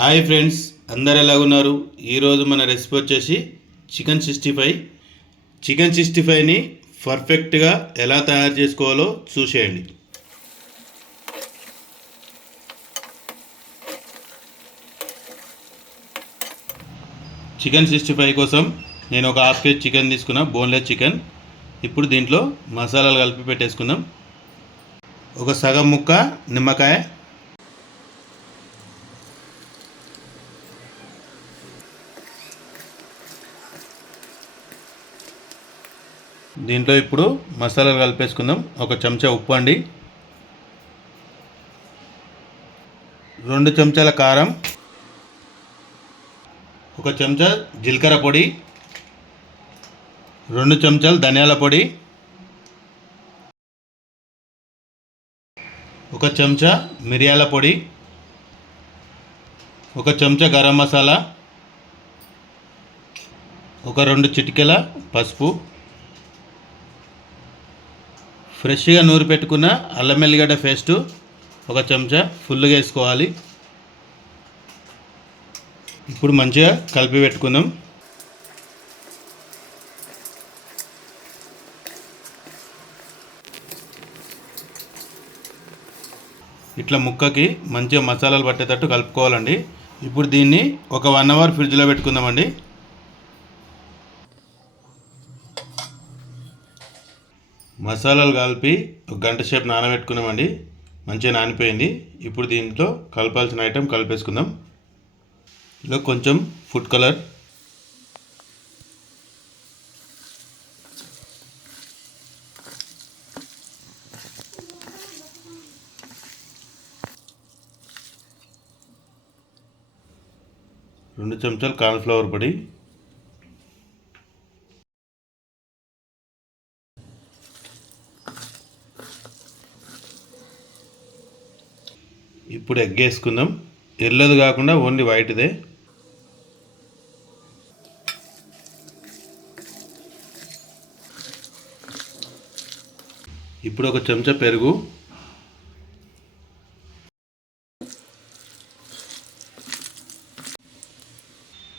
Hi friends, అందరు ఎలా ఉన్నారు? ఈరోజు మన రెసిపీ వచ్చేసి చికెన్ 65. చికెన్ 65ని పర్ఫెక్ట్గా ఎలా తయారు చేసుకోవాలో చూసేయండి. చికెన్ 65 కోసం నేను ఒక హాఫ్ కేజీ చికెన్ తీసుకున్నా, బోన్లెస్ చికెన్. ఇప్పుడు దీంట్లో మసాలాలు కలిపి పెట్టేసుకుందాం. ఒక సగం ముక్క నిమ్మకాయ, దీంట్లో ఇప్పుడు మసాలాలు కలిపేసుకుందాం. ఒక చెంచా ఉప్పు అండి, 2 చెంచాల కారం, ఒక చెంచా జీలకర్ర పొడి, 2 చెంచాలు ధనియాల పొడి, ఒక చెంచా మిరియాల పొడి, ఒక చెంచా గరం మసాలా, ఒక 2 చిటికెల పసుపు, ఫ్రెష్గా నూరి పెట్టుకున్న అల్లం వెల్లిగడ్డ పేస్టు ఒక చెంచా ఫుల్గా వేసుకోవాలి. ఇప్పుడు మంచిగా కలిపి పెట్టుకుందాం. ఇట్లా ముక్కకి మంచిగా మసాలాలు పట్టేటట్టు కలుపుకోవాలండి. ఇప్పుడు దీన్ని ఒక 1 అవర్ ఫ్రిడ్జ్లో పెట్టుకుందామండి. మసాలాలు కలిపి ఒక గంట సేపు నానబెట్టుకున్నామండి. మంచిగా నానిపోయింది. ఇప్పుడు దీంట్లో కలపాల్సిన ఐటెం కలిపేసుకుందాం. ఇందులో కొంచెం ఫుడ్ కలర్, రెండు చెంచాలు కార్న్ఫ్లవర్ పొడి, ఇప్పుడు ఎగ్ వేసుకుందాం. ఎల్లోది కాకుండా ఓన్లీ వైట్దే. ఇప్పుడు ఒక చెంచా పెరుగు,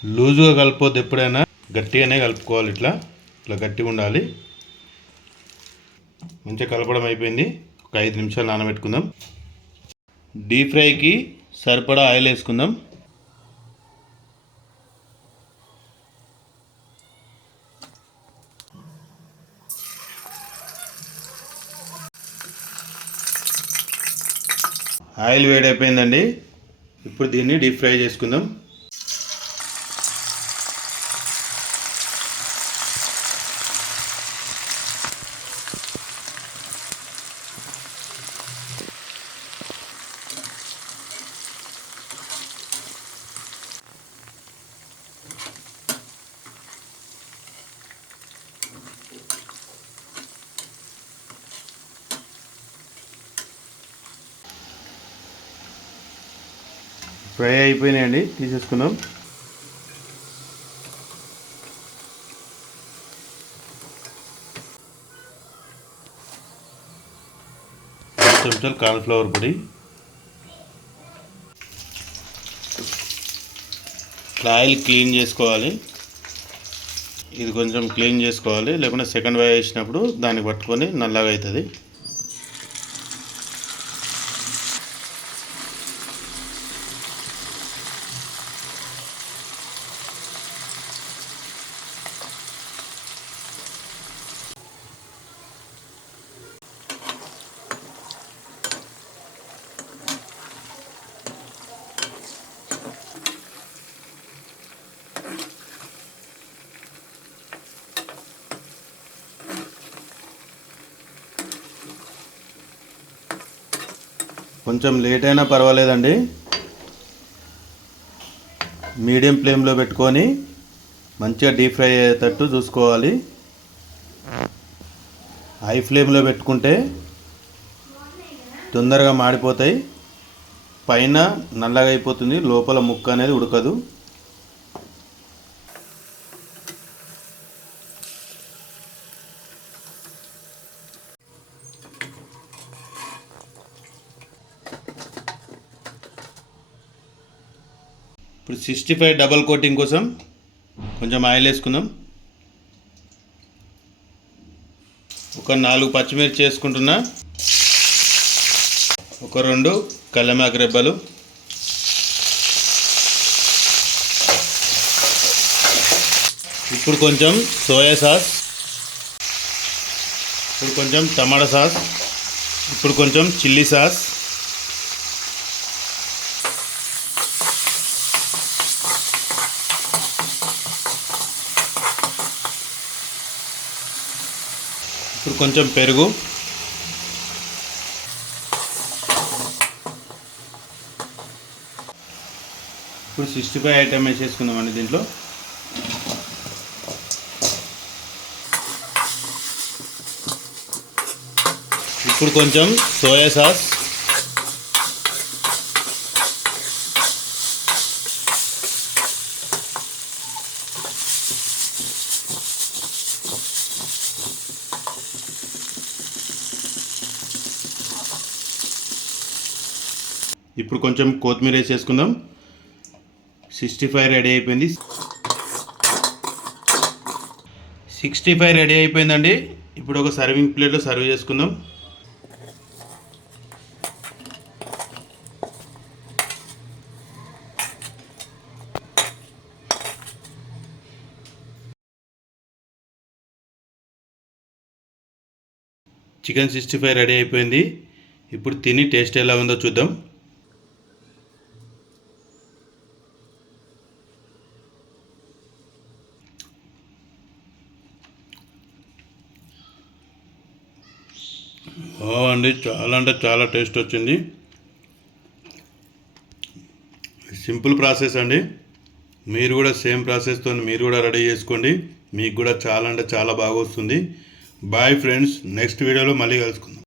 లూజుగా కలుపుకోవద్దు, ఎప్పుడైనా గట్టిగానే కలుపుకోవాలి. ఇట్లా ఇట్లా గట్టిగా ఉండాలి. మంచిగా కలపడం అయిపోయింది. ఒక 5 నిమిషాలు నానబెట్టుకుందాం. డీప్ ఫ్రైకి సరిపడా ఆయిల్ వేసుకుందాం. ఆయిల్ వేడైపోయిందండి. ఇప్పుడు దీన్ని డీప్ ఫ్రై చేసుకుందాం. ఫ్రై అయిపోయినాయండి, తీసేసుకుందాం. చెంచాలు కార్న్ఫ్లవర్ పొడి, ఆయిల్ క్లీన్ చేసుకోవాలి. ఇది కొంచెం క్లీన్ చేసుకోవాలి, లేకుంటే సెకండ్ ఫ్రై వేసినప్పుడు దాన్ని పట్టుకొని నల్లగా అవుతుంది. కొంచెం లేట్ అయినా పర్వాలేదండి. మీడియం ఫ్లేమ్లో పెట్టుకొని మంచిగా డీప్ ఫ్రై అయ్యేటట్టు చూసుకోవాలి. హై ఫ్లేమ్లో పెట్టుకుంటే తొందరగా మాడిపోతాయి, పైన నల్లగా అయిపోతుంది, లోపల ముక్క అనేది ఉడకదు. ఇప్పుడు 65 డబల్ కోటింగ్ కోసం కొంచెం ఆయిల్ వేసుకుందాం. ఒక 4 పచ్చిమిర్చి వేసుకుంటున్నా. ఒక 2 కల్లెమాకు రెబ్బలు, ఇప్పుడు కొంచెం సోయా సాస్, ఇప్పుడు కొంచెం టమాటా సాస్, ఇప్పుడు కొంచెం చిల్లీ సాస్, ఇప్పుడు కొంచెం పెరుగు, ఇప్పుడు 65 ఐటమ్ వేసేసుకుందామండి దీంట్లో. ఇప్పుడు కొంచెం సోయా సాస్, ఇప్పుడు కొంచెం కొత్తిమీర వేసేసుకుందాం. 65 రెడీ అయిపోయింది. 65 రెడీ అయిపోయిందండి. ఇప్పుడు ఒక సర్వింగ్ ప్లేట్లో సర్వ్ చేసుకుందాం. చికెన్ 65 రెడీ అయిపోయింది. ఇప్పుడు తిని టేస్ట్ ఎలా ఉందో చూద్దాం. అండి, చాలా అంటే చాలా టేస్ట్ వచ్చింది. సింపుల్ ప్రాసెస్ అండి. మీరు కూడా సేమ్ ప్రాసెస్తో మీరు కూడా రెడీ చేసుకోండి. మీకు కూడా చాలా అంటే చాలా బాగా వస్తుంది. బాయ్ ఫ్రెండ్స్, నెక్స్ట్ వీడియోలో మళ్ళీ కలుసుకుందాం.